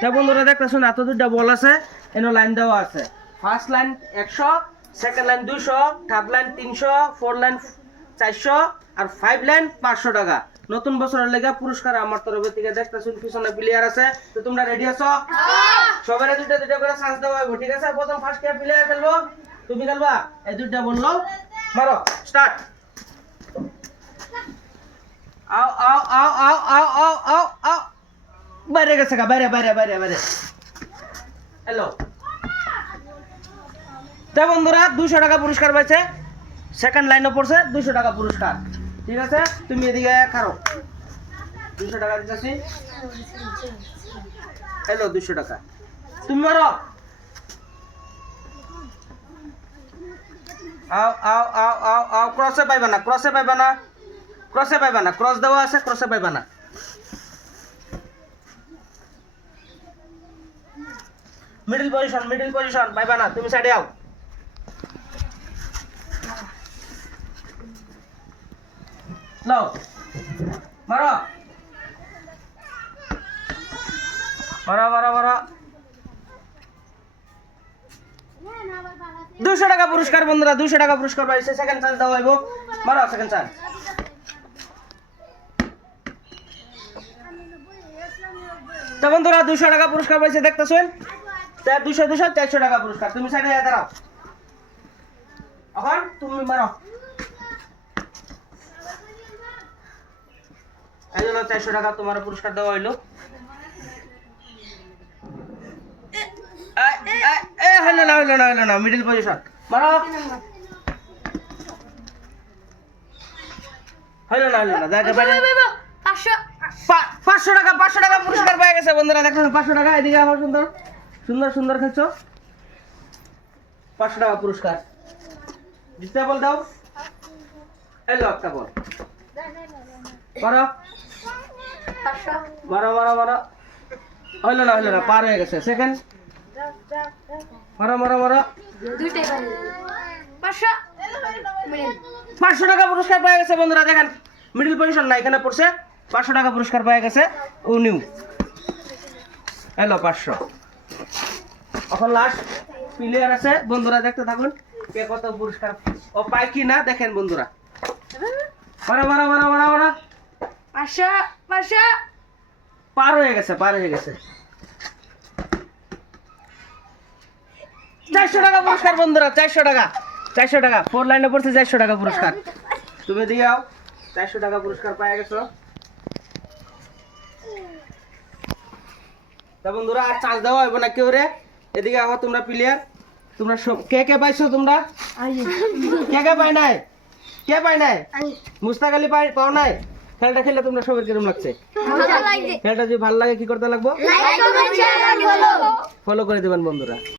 তা বন্ধুরা দেখতেছেন এত দুইটা বল আছে, এনো লাইন দেওয়া আছে। First line 100, second line 200, third line 300, four line 400 আর 5 লাইন 500 টাকা। নতুন বছরের লেগে পুরস্কার আমার তরফ থেকে দেখতেছেন পিছনে প্লেয়ার আছে। তো তোমরা রেডি আছো? সবাই দুইটা দুইটা করে চান্স দেওয়া হবে, ঠিক আছে? প্রথম ফার্স্ট কে প্লেয়ার খেলবো? তুমি খেলবা। এই দুইটা বললো মারো, স্টার্ট। আও আও আও আও আও আও আও আও বাইরে গেছে গা, বাইরে বাইরে বাইরে বাইরে। হ্যালো। তো বন্ধুরা 200 টাকা পুরস্কার পাইছে, সেকেন্ড লাইনে পড়ছে 200 টাকা পুরস্কার, ঠিক আছে? তুমি এদিকে খারো, 200 টাকা দিতেছি। হ্যালো, 200 টাকা তুমি মারো। আও আও আও আও আও ক্রসে পাইবা না, ক্রসে পাইবা না, ক্রসে পাইবা না, ক্রস দেওয়া আছে, ক্রসে পাইবা না। মিডল পজিশন পাইবা না, তুমি সাইডে আও। লাও মারো মারো মারো মারো। 200 টাকা পুরস্কার বন্ধুরা, 200 টাকা পুরস্কার পাইছে। সেকেন্ড চান্স দাও হইব, মারো সেকেন্ড চান্স। তো বন্ধুরা 200 টাকা পুরস্কার পাইছে দেখতেছেন। 200 400 টাকা পুরস্কার, তুমি সাইডে দাঁড়াও। এখন তুমি মারো। এই হলো 400 টাকা তোমার পুরস্কার দেওয়া হইলো। হইলো না মিডল পজিশন মারো। হইলো না জায়গা বাইরে। 500 টাকা পুরস্কার পেয়ে গেছে বন্ধুরা, দেখেন 500 টাকা। এদিকে আবার সুন্দর সুন্দর সুন্দর খেলছো। 500 টাকা পুরস্কার জিততে বল দাও। এলো একটা বল মারো মারো মারো মারো। হইলো না পার হয়ে গেছে। সেকেন্ড মারো মারো মারো। 500 টাকা পুরস্কার পেয়ে গেছে বন্ধুরা, দেখেন মিডল পজিশন না, এখানে পড়ছে। 500 টাকা পুরস্কার পেয়ে গেছে ও নিউ। হ্যালো 500। এখন লাস্ট প্লেয়ার আছে বন্ধুরা, দেখতে থাকুন কে কত পুরস্কার ও পায় কি না দেখেন বন্ধুরা। মারো মারো মারো মারো মারো। 500 পার হয়ে গেছে 400 টাকা পুরস্কার বন্ধুরা, 400 টাকা। ফোর লাইনে পড়ছে 400 টাকা পুরস্কার, তুমি দিয়ে আও। 400 টাকা পুরস্কার পেয়ে গেছো। তা বন্ধুরা আর চান্স দেওয়া হবে না কেউ রে। এদিকে আবার তোমরা প্লেয়ার, তোমরা সব কে কে পাইছো? তোমরা কে কে পাই নাই? কে পাই নাই? মুস্তাক আলী পাও নাই? খেলটা খেললে তোমরা সবার কিরকম লাগছে? খেলটা যদি ভালো লাগে কি করতে লাগবো? ফলো করে দিবেন বন্ধুরা।